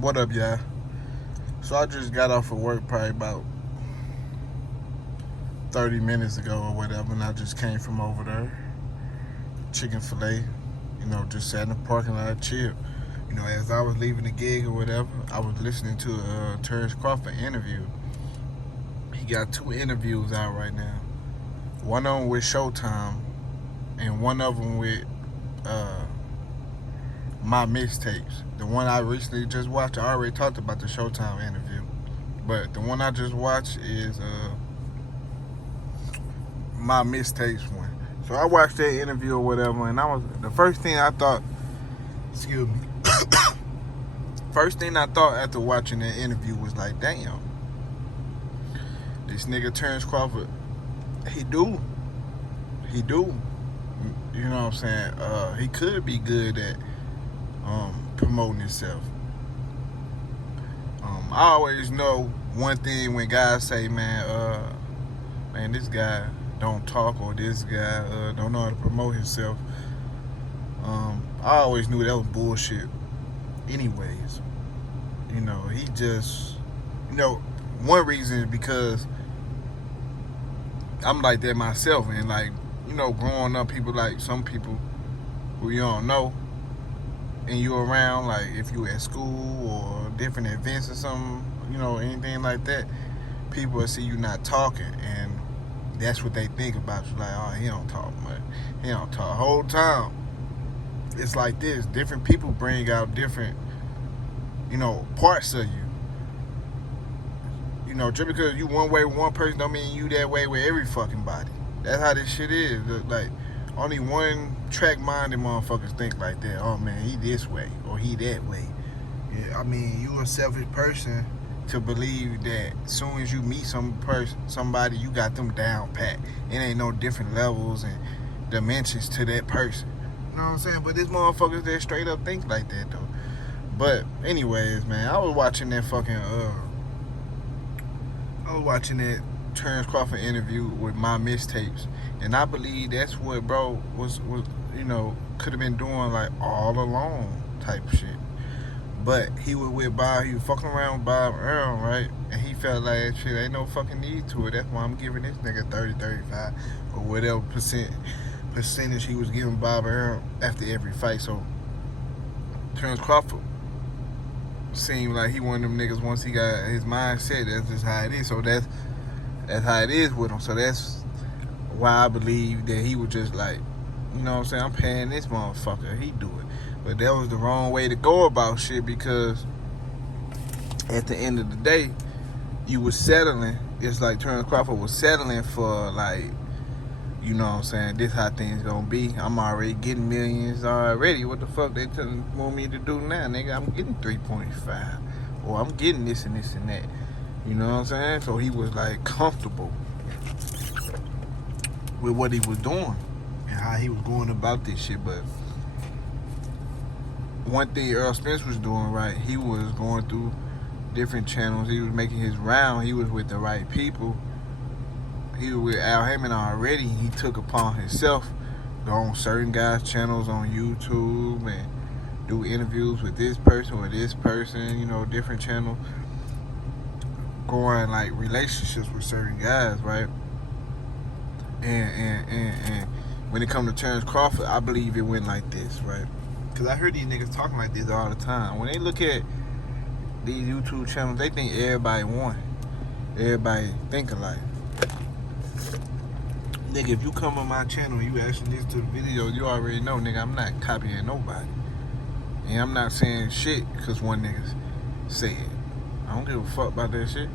What up, y'all? So I just got off of work probably about 30 minutes ago or whatever, and I just came from over there. Chicken filet, just sat in the parking lot, chill. As I was leaving the gig or whatever, I was listening to a Terence Crawford interview. He got 2 interviews out right now. One of them with Showtime, and one of them with my mixtapes. The one I recently just watched, I already talked about the Showtime interview, but the one I just watched is my mixtapes one. So I watched that interview or whatever, and the first thing I thought, excuse me, first thing I thought after watching that interview was like, damn, this nigga Terence Crawford, he do. You know what I'm saying? He could be good at promoting himself. I always know one thing when guys say, man, this guy don't talk, or this guy don't know how to promote himself. I always knew that was bullshit. Anyways, he just, one reason is because I'm like that myself, and like, growing up, some people who you don't know, and you around, like if you at school or different events or something, anything like that, people will see you not talking, and that's what they think about you. Like, oh, he don't talk much. He don't talk. Whole time, it's like this. Different people bring out different, parts of you. Just because you one way with one person don't mean you that way with every fucking body. That's how this shit is. Like, only one track-minded motherfuckers think like that. Oh, man, he this way or he that way. Yeah, you a selfish person to believe that as soon as you meet somebody, you got them down pat. It ain't no different levels and dimensions to that person. You know what I'm saying? But this motherfuckers that straight up think like that, though. But anyways, man, I was watching that Terence Crawford interview with my mixtapes, and I believe that's what bro was could have been doing like all along type shit. But he was with Bob, he was fucking around with Bob Earl, right? And he felt like shit ain't no fucking need to it. That's why I'm giving this nigga 30, 35 or whatever percentage he was giving Bob Earl after every fight. So Terence Crawford seemed like he one of them niggas, once he got his mind set, that's just how it is. So that's how it is with him. So that's why I believe that he was just like, I'm paying this motherfucker, he do it. But that was the wrong way to go about shit, because at the end of the day, you was settling. It's like Terence Crawford was settling for, like, this how things gonna be. I'm already getting millions already. What the fuck they want me to do now, nigga? I'm getting 3.5, or I'm getting this and this and that. You know what I'm saying? So he was like comfortable with what he was doing and how he was going about this shit. But one thing Earl Spence was doing right, he was going through different channels. He was making his round. He was with the right people. He was with Al Heyman already. He took upon himself to go on certain guys' channels on YouTube and do interviews with this person or this person, different channels. Going like relationships with certain guys, right? And when it comes to Terence Crawford, I believe it went like this, right? Because I heard these niggas talking like this all the time. When they look at these YouTube channels, they think everybody one. Everybody think alike. Nigga, if you come on my channel and you actually listen to the video, you already know, nigga, I'm not copying nobody. And I'm not saying shit because one nigga said it. I don't give a fuck about that shit.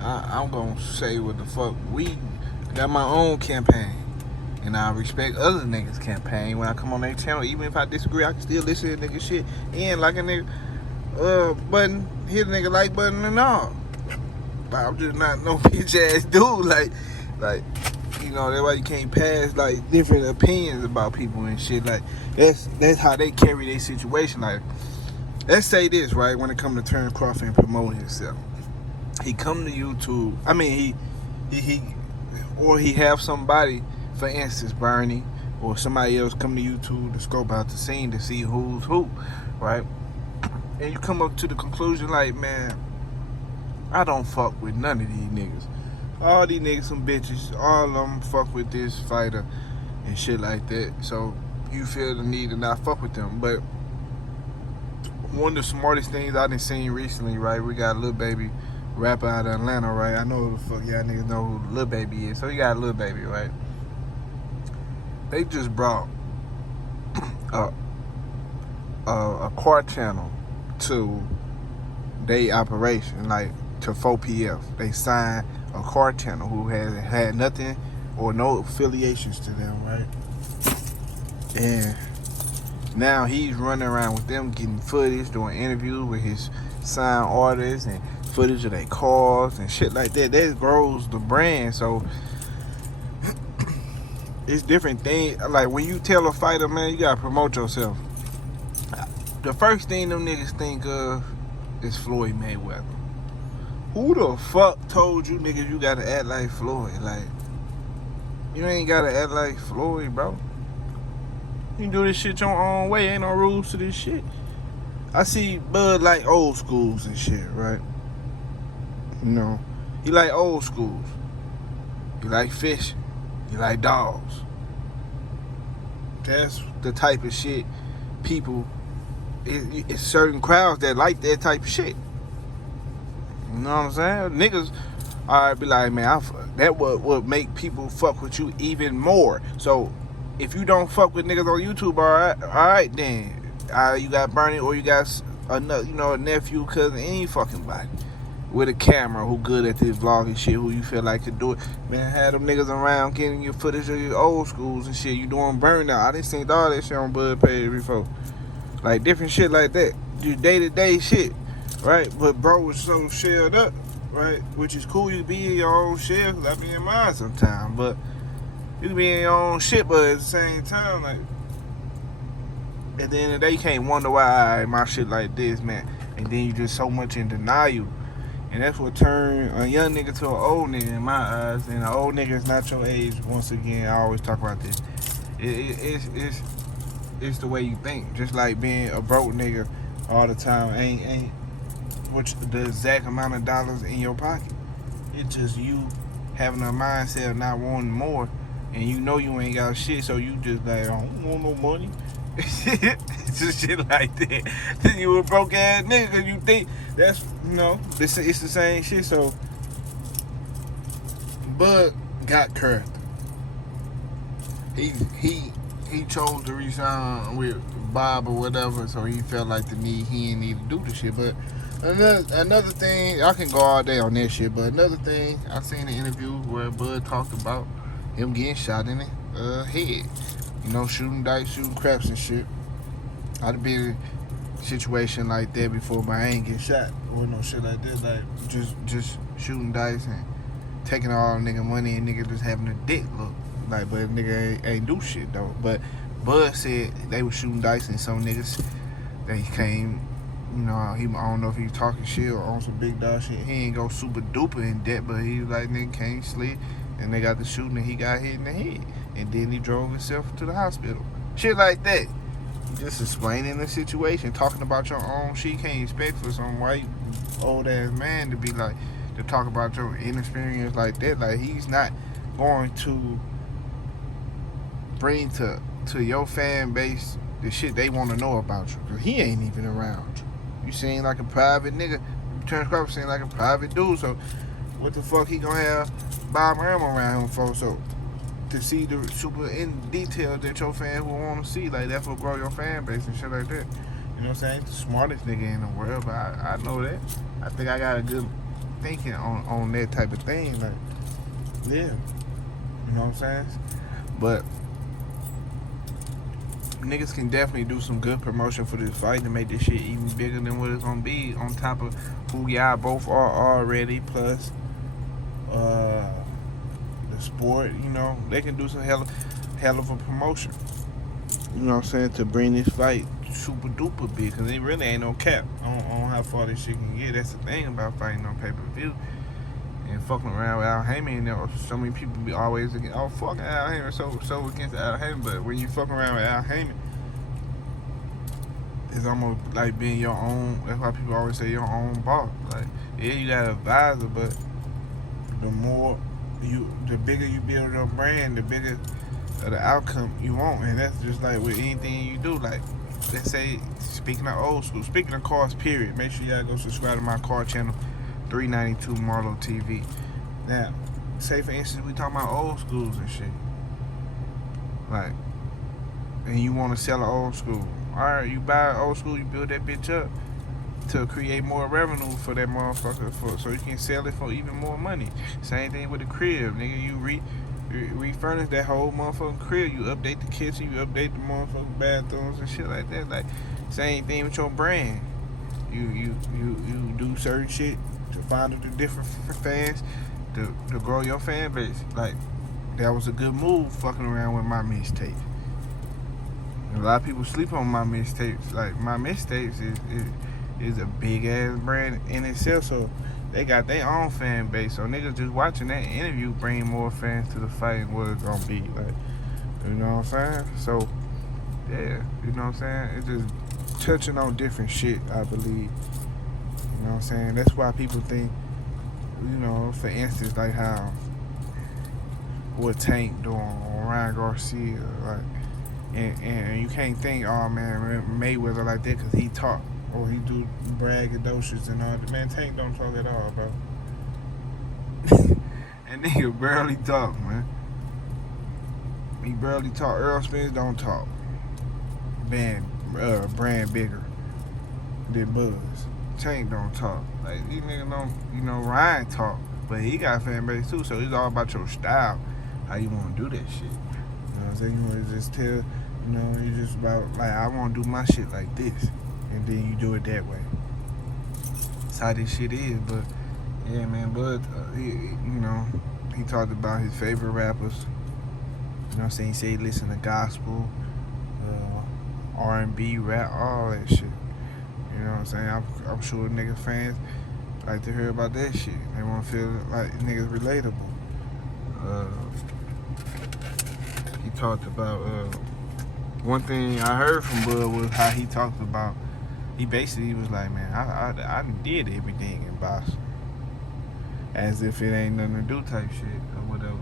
I'm gonna say what the fuck. We got my own campaign, and I respect other niggas' campaign. When I come on their channel, even if I disagree, I can still listen to nigga shit and like a nigga button, hit a nigga like button and all. But I'm just not no bitch ass dude. Like that's why you can't pass like different opinions about people and shit. Like that's how they carry their situation. Like, let's say this, right? When it comes to Terence Crawford and promoting himself, he come to YouTube. He have somebody, for instance, Bernie or somebody else come to YouTube to scope out the scene to see who's who, right? and you come up to the conclusion like, man, I don't fuck with none of these niggas. All these niggas some bitches. All of them fuck with this fighter and shit like that. So you feel the need to not fuck with them. But one of the smartest things I done seen recently, right? We got a Lil Baby rapper out of Atlanta, right? I know who the fuck y'all niggas know who Lil Baby is. So you got Lil Baby, right? They just brought a car channel to their operation, like to 4PF. They signed a car channel who had nothing or no affiliations to them, right? And now he's running around with them, getting footage, doing interviews with his signed artists and footage of their cars and shit like that. That grows the brand. So it's different things. Like when you tell a fighter, man, you gotta promote yourself. The first thing them niggas think of is Floyd Mayweather. Who the fuck told you niggas you gotta act like Floyd? Like, you ain't gotta act like Floyd, bro. You can do this shit your own way. Ain't no rules to this shit. I see Bud like old schools and shit, right? You know, he like old schools. He like fishing. He like dogs. That's the type of shit people, it's certain crowds that like that type of shit. You know what I'm saying? Niggas, alright, be like, man, that would make people fuck with you even more. So, if you don't fuck with niggas on YouTube, alright then. You got Bernie or you got another, a nephew, cousin, any fucking body with a camera who good at this vlogging shit, who you feel like could do it. Man, have them niggas around getting your footage of your old schools and shit. You doing burnout. I done seen all that shit on Bud page before. Like different shit like that. Do day-to-day shit, right? But bro was so shelled up, right? Which is cool. You can be in your own shit, because I be in mine sometimes. But you can be in your own shit, but at the same time, like, at the end of the day, you can't wonder why my shit like this, man. And then you just so much in denial. And that's what turned a young nigga to an old nigga in my eyes. And an old nigga is not your age. Once again, I always talk about this. It's the way you think. Just like being a broke nigga all the time ain't which the exact amount of dollars in your pocket. It's just you having a mindset of not wanting more, and you know you ain't got shit, so you just like, I don't want no money. It's just shit like that. Then you a broke ass nigga because you think that's, it's the same shit. So Bud got character. He chose to resign with Bob or whatever, so he felt like he didn't need to do the shit. But another thing, I can go all day on that shit, but another thing, I seen an interview where Bud talked about him getting shot in the head. Shooting dice, shooting craps and shit. I'd been in a situation like that before, but I ain't get shot or no shit like that. Like just shooting dice and taking all nigga money and nigga just having a dick look. Like, but nigga ain't do shit though. But Bud said they was shooting dice and some niggas, they came, I don't know if he was talking shit or on some big dog shit. He ain't go super duper in debt, but he was like, nigga came slid and they got the shooting and he got hit in the head. And then he drove himself to the hospital. Shit like that. Just explaining the situation, talking about your own shit. You can't expect for some white old ass man to be like, to talk about your inexperience like that. Like, he's not going to bring to your fan base the shit they want to know about you. Cause he ain't even around you. You seem like a private nigga. Terence Crawford seem like a private dude. So what the fuck he gonna have Bob Ram around him for? So to see the super in detail that your fans will want to see, like that's what grow your fan base and shit like that. You know what I'm saying? The smartest nigga in the world, but I know that. I think I got a good thinking on that type of thing. Like, yeah, you know what I'm saying? But niggas can definitely do some good promotion for this fight to make this shit even bigger than what it's gonna be. On top of who y'all both are already, plus the sport, they can do some hell of a promotion. You know what I'm saying? To bring this fight super duper big, because it really ain't no cap on how far this shit can get. That's the thing about fighting on pay-per-view and fucking around with Al Heyman. There so many people be always against, fuck Al Heyman, so against Al Heyman. But when you fucking around with Al Heyman, it's almost like being your own. That's why people always say your own boss. Like, yeah, you got an advisor, but the bigger you build your brand, the bigger the outcome you want. And that's just like with anything you do. Like, let's say, speaking of old school, speaking of cars, period. Make sure y'all go subscribe to my car channel, 392 Marlo TV. Now, say for instance, we talking about old schools and shit. Like, and you want to sell an old school. Alright, you buy an old school, you build that bitch up to create more revenue for that motherfucker, so you can sell it for even more money. Same thing with the crib, nigga. You refurnish that whole motherfucking crib. You update the kitchen, you update the motherfucking bathrooms and shit like that. Like, same thing with your brand. You do certain shit to find the different fans to grow your fan base. Like, that was a good move, fucking around with my mixtapes. A lot of people sleep on my mixtapes. Like, my mixtapes is a big ass brand in itself, so they got their own fan base. So niggas just watching that interview bring more fans to the fight and what it's gonna be. Like, you know what I'm saying? So yeah, you know what I'm saying? It's just touching on different shit, I believe. You know what I'm saying? That's why people think, you know, for instance, like how what Tank doing or Ryan Garcia, like, and you can't think, oh man, Mayweather like that because he talk or he do braggadocious and all that. Man, Tank don't talk at all, bro. And nigga barely talk, man. He barely talk. Earl Spence don't talk. Brand bigger than Buzz. Tank don't talk. Like, these niggas don't, you know, Ryan talk, but he got a fan base too, so it's all about your style, how you want to do that shit. You know what I'm saying? You want to just tell, you know, you just about, like, I want to do my shit like this, and then you do it that way. That's how this shit is. But yeah, man, Bud, you know, he talked about his favorite rappers. You know what I'm saying? He said he listened to gospel, R&B, rap, all that shit. You know what I'm saying? I'm sure nigga fans like to hear about that shit. They want to feel like niggas relatable. He talked about, one thing I heard from Bud was how he talked about, he basically was like, man, I did everything in Boston. As if it ain't nothing to do type shit or whatever.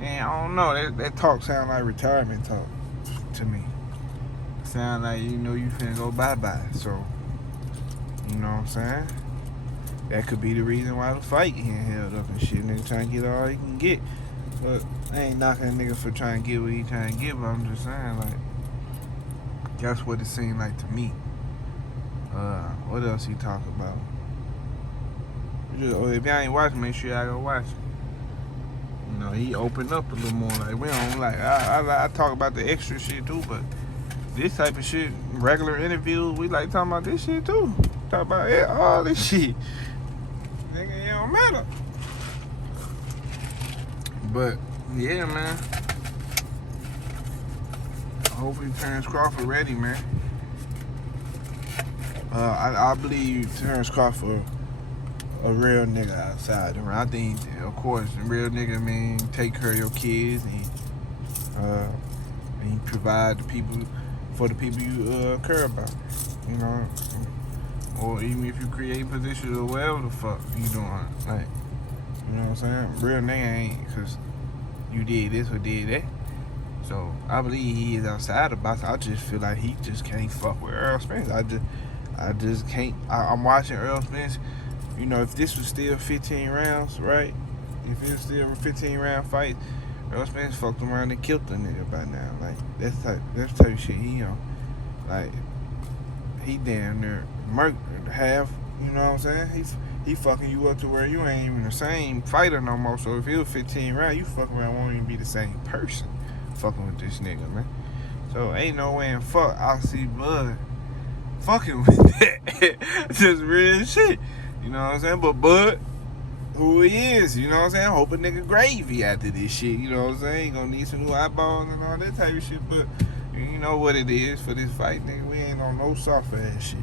And I don't know, that talk sound like retirement talk to me. Sound like, you know, you finna go bye-bye. So, you know what I'm saying? That could be the reason why the fight getting held up and shit. Nigga trying to get all he can get. But I ain't knocking a nigga for trying to get what he trying to get, but I'm just saying, like, that's what it seemed like to me. What else he talk about? If y'all ain't watching, make sure y'all go watch it. You know, he opened up a little more. Like, we don't like, I talk about the extra shit too, but this type of shit, regular interviews, we like talking about this shit too. Talk about all this shit. Nigga, it don't matter. But yeah, man. Hopefully Terence Crawford ready, man. I believe Terence Crawford a real nigga outside the ring. I think, of course, a real nigga mean take care of your kids and provide for the people you care about. You know, or even if you create positions or whatever the fuck you doing, like, you know what I'm saying? Real nigga ain't because you did this or did that. So I believe he is outside the box. I just feel like he just can't fuck with Earl Spence. I just can't. I'm watching Earl Spence. You know, if this was still 15 rounds, right? If it was still a 15 round fight, Earl Spence fucked around and killed the nigga by now. Like, that's type of shit he on. Like, he damn near murked half. You know what I'm saying? He fucking you up to where you ain't even the same fighter no more. So if it was 15 rounds, you fucking around won't even be the same person fucking with this nigga, man. So ain't no way in fuck I'll see Bud fucking with that. Just real shit. You know what I'm saying? But Bud, who he is, you know what I'm saying? Hope a nigga gravy after this shit. You know what I'm saying? He gonna need some new eyeballs and all that type of shit. But you know what it is for this fight, nigga. We ain't on no soft ass shit.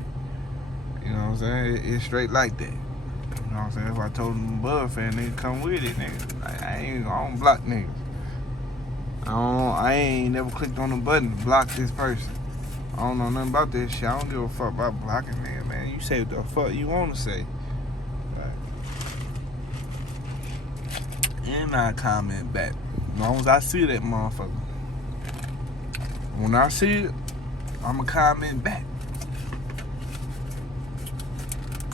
You know what I'm saying? It's straight like that. You know what I'm saying? If I told him Bud fan, nigga, come with it, nigga. Like, I don't block niggas. I ain't never clicked on the button to block this person. I don't know nothing about that shit. I don't give a fuck about blocking nigga, man. You say what the fuck you want to say. And I comment back. As long as I see that motherfucker. When I see it, I'ma comment back.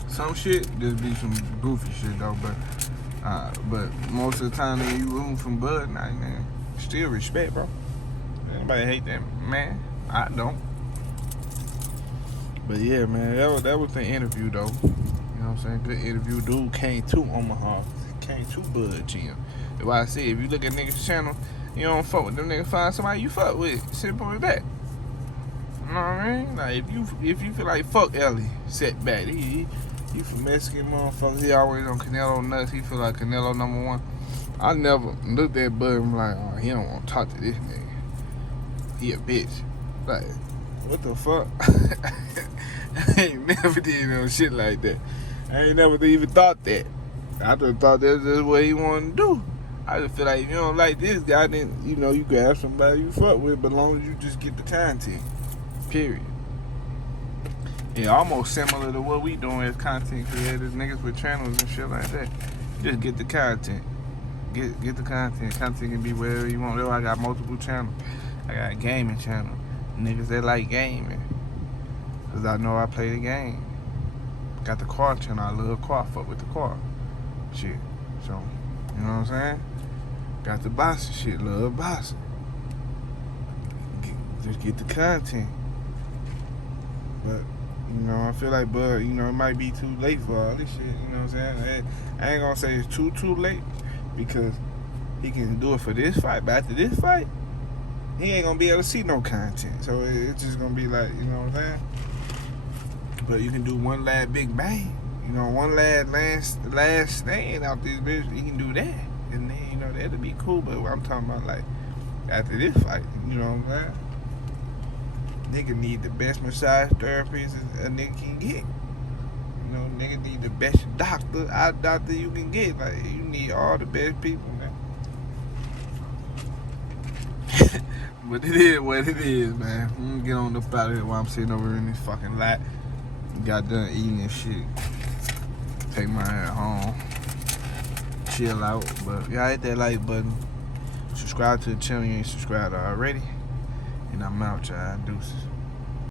Some shit just be some goofy shit though, but most of the time that you room from Bud, nah, man, still respect, bro. Anybody hate that, man? I don't. But yeah, man, that was the interview though. You know what I'm saying? Good interview. Dude came to Omaha. Came to Bud Gym. That's why I say if you look at niggas' channel, you don't fuck with them niggas, find somebody you fuck with. Simple as that. You know what I mean? Like if you feel like fuck Ellie, set back. He from Mexican motherfucker. He always on Canelo nuts. He feel like Canelo #1. I never looked at Bud and like, oh, he don't want to talk to this nigga. He a bitch. Like, what the fuck? I ain't never did no shit like that. I ain't never even thought that. I just thought that's just what he wanted to do. I just feel like if you don't like this guy, then, you know, you grab somebody you fuck with, but as long as you just get the content. Period. Yeah, almost similar to what we doing as content creators, niggas with channels and shit like that. Just get the content. Get the content. Content can be wherever you want. I got multiple channels. I got a gaming channel. Niggas that like gaming. Cause I know I play the game. Got the car channel. I love car. Fuck with the car. Shit. So, you know what I'm saying? Got the boxing shit. Love boxing. Just get the content. But, you know, I feel like Bud, you know, it might be too late for all this shit. You know what I'm saying? I ain't gonna say it's too late because he can do it for this fight. But after this fight, he ain't gonna be able to see no content. So it's just gonna be like, you know what I'm saying? But you can do one last big bang. You know, one last stand out this bitch. You can do that. And then, you know, that'll be cool. But what I'm talking about, like, after this fight, you know what I'm saying? Nigga need the best massage therapist a nigga can get. You know, nigga need the best eye doctor you can get. Like, you need all the best people, man. But it is what it is, man. I'm gonna get on up out of here while I'm sitting over in this fucking lot. Got done eating and shit. Take my ass home. Chill out. But y'all hit that like button. Subscribe to the channel if you ain't subscribed already. And I'm out, y'all. Deuces.